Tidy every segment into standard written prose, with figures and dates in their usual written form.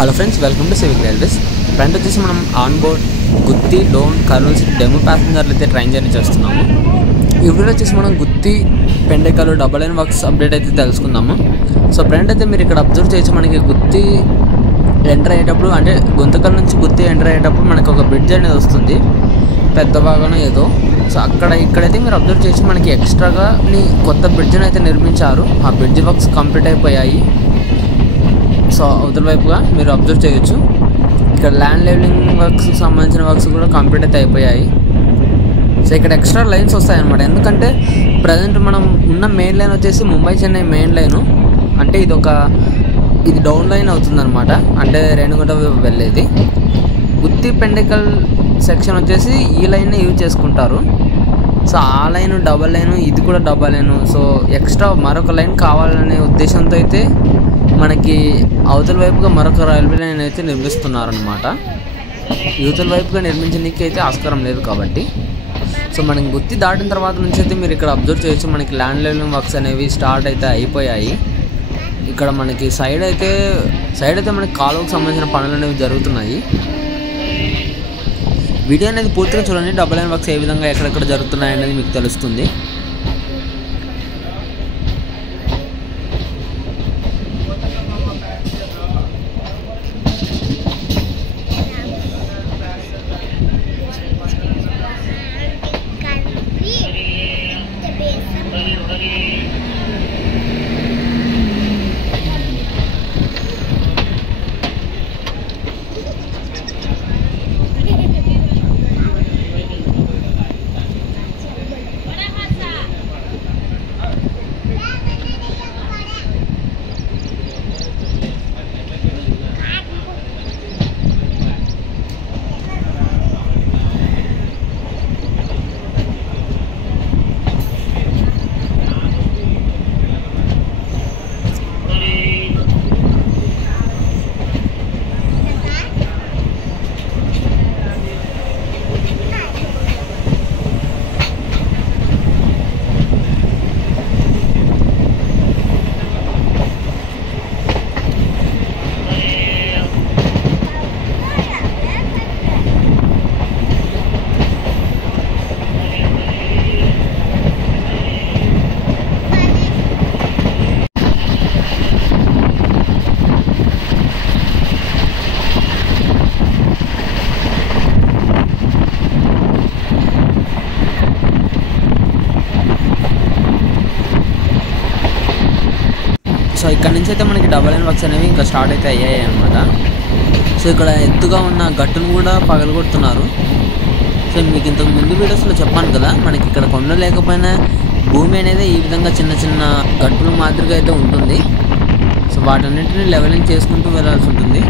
Hello friends, welcome to Civic Railways. Friend వచ్చేసి మనం on board Gutti, Dhone, Kurnool city demo ప్యాసింజర్లు అయితే ట్రైన్ జర్నీ చేస్తున్నాము. ఈ వీడియోలో వచ్చేసి మనం Gutti, Pendekal double line works update అయితే తెలుసుకుందాము. సో ఫ్రెండ్ అయితే మీరు ఇక్కడ అబ్జర్వ్ చేయొచ్చు, మనకి గుత్తి ఎంటర్ అయ్యేటప్పుడు అంటే గుంతకల్ నుంచి గుత్తి ఎంటర్ అయ్యేటప్పుడు మనకి ఒక బ్రిడ్జ్ అనేది వస్తుంది, పెద్ద భాగం ఏదో. సో ఇక్కడైతే మీరు అబ్జర్వ్ చేసి మనకి ఎక్స్ట్రాగా కొత్త బ్రిడ్జ్ని అయితే నిర్మించారు. ఆ బ్రిడ్జ్ వర్క్స్ కంప్లీట్ అయిపోయాయి. సో అవతల వైపుగా మీరు అబ్జర్వ్ చేయొచ్చు, ఇక్కడ ల్యాండ్ లెవెలింగ్ వర్క్స్కి సంబంధించిన వర్క్స్ కూడా కంప్లీట్ అయితే అయిపోయాయి. సో ఇక్కడ ఎక్స్ట్రా లైన్స్ వస్తాయన్నమాట. ఎందుకంటే ప్రజెంట్ మనం ఉన్న మెయిన్ లైన్ వచ్చేసి ముంబై చెన్నై మెయిన్ లైను, అంటే ఇది డౌన్ లైన్ అవుతుందన్నమాట, అంటే రేణిగుంట వెళ్ళేది. గుత్తి పెండెకల్ సెక్షన్ వచ్చేసి ఈ లైన్నే యూజ్ చేసుకుంటారు. సో ఆ లైన్ డబల్ లైను, ఇది కూడా డబల్ లైను. సో ఎక్స్ట్రా మరొక లైన్ కావాలనే ఉద్దేశంతో అయితే మనకి అవతల వైపుగా మరొక రైల్వే లైన్ అయితే నిర్మిస్తున్నారనమాట. యువతల వైపుగా నిర్మించడానికి అయితే ఆస్కారం లేదు కాబట్టి. సో మనకి గుత్తి దాటిన తర్వాత నుంచి అయితే మీరు ఇక్కడ అబ్జర్వ్ చేయొచ్చు, మనకి ల్యాండ్ లెవెలింగ్ వర్క్స్ అనేవి స్టార్ట్ అయితే అయిపోయాయి. ఇక్కడ మనకి సైడ్ అయితే మనకి కాలువకు సంబంధించిన పనులు అనేవి జరుగుతున్నాయి. వీడియో అనేది పూర్తిగా చూడండి, డబల్ లైన్ వర్క్స్ ఏ విధంగా ఎక్కడెక్కడ జరుగుతున్నాయి అనేది మీకు తెలుస్తుంది. సో ఇక్కడ నుంచి అయితే మనకి డబల్ లైన్ వర్క్స్ అనేవి ఇంకా స్టార్ట్ అయితే అయ్యాయి అనమాట. సో ఇక్కడ ఎత్తుగా ఉన్న గట్టును కూడా పగలగొడుతున్నారు. సో మీకు ఇంతకు ముందు వీడియోస్లో చెప్పాను కదా, మనకి ఇక్కడ కొండ లేకపోయినా భూమి అనేది ఈ విధంగా చిన్న చిన్న గట్టుల మాదిరిగా అయితే ఉంటుంది. సో వాటన్నింటినీ లెవెలింగ్ చేసుకుంటూ వెళ్ళాల్సి ఉంటుంది.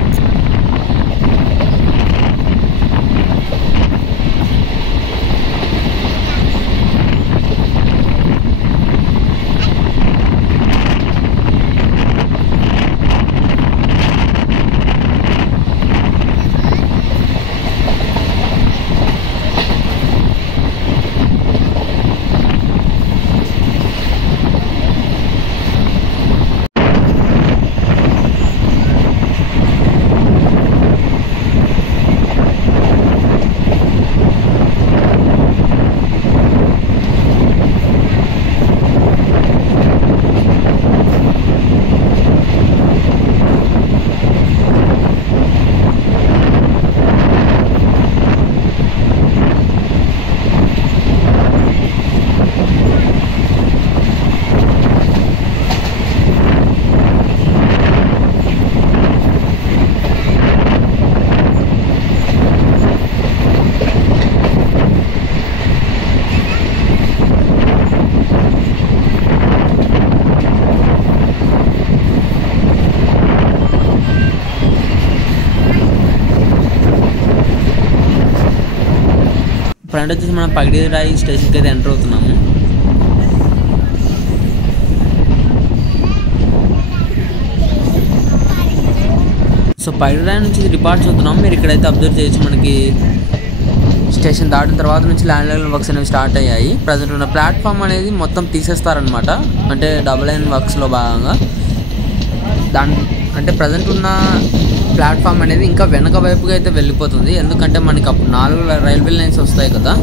ఫ్రంట్ వచ్చేసి మనం పగిడిరాయి స్టేషన్కి అయితే ఎంటర్ అవుతున్నాము. సో పగిడిరాయి నుంచి డిపార్ట్ అవుతున్నాము. మీరు ఇక్కడైతే అబ్జర్వ్ చేయొచ్చు, మనకి స్టేషన్ దాటిన తర్వాత నుంచి ల్యాండ్ లైన్ వర్క్స్ అనేవి స్టార్ట్ అయ్యాయి. ప్రజెంట్ ఉన్న ప్లాట్ఫామ్ అనేది మొత్తం తీసేస్తారనమాట, అంటే డబుల్ లైన్ వర్క్స్లో భాగంగా. అంటే ప్రజెంట్ ఉన్న ప్లాట్ఫామ్ అనేది ఇంకా వెనక వైపుగా అయితే వెళ్ళిపోతుంది, ఎందుకంటే మనకి అప్పుడు 4 రైల్వే లైన్స్ వస్తాయి కదా.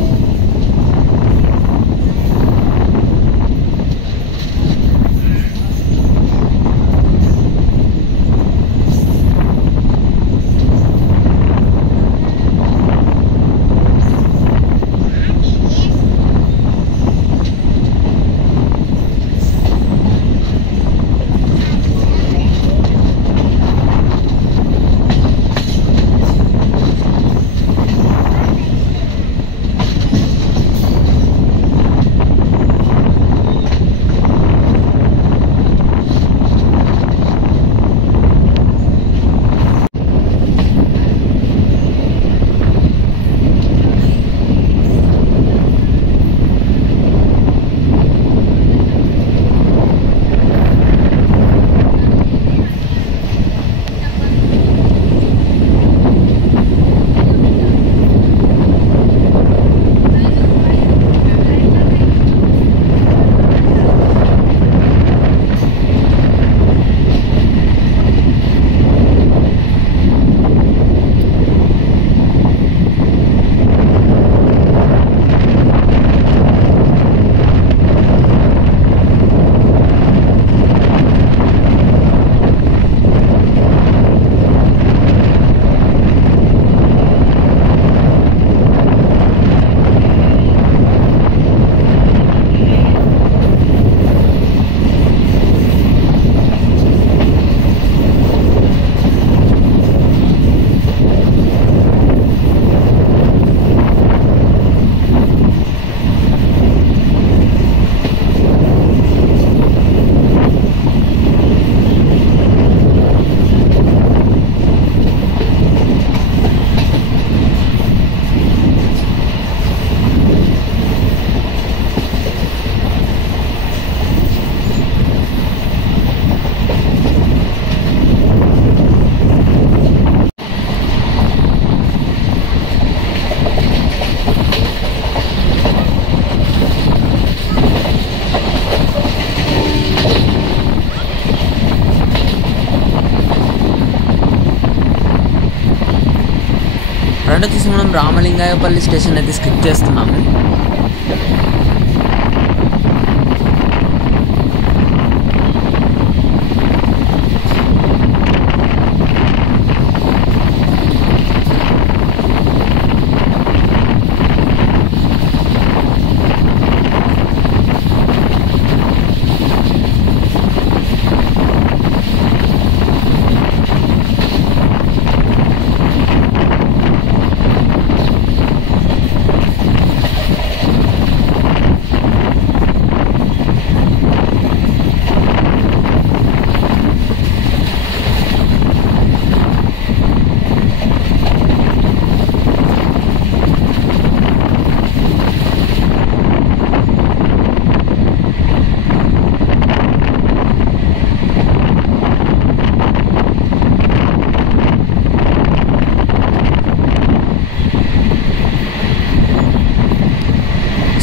ఫ్రెండ్ వచ్చేసి మనం రామలింగాయపల్లి స్టేషన్ అయితే స్కిప్ చేస్తున్నాము.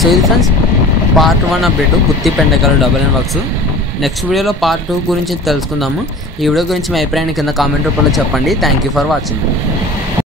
సో ఇది friends part 1 update Gutti Pendekallu double and works. Next వీడియోలో పార్ట్ 2 గురించి తెలుసుకుందాము. ఈ వీడియో గురించి మీ అభిప్రాయాన్ని కింద కామెంట్ రూపంలో చెప్పండి. Thank you for watching.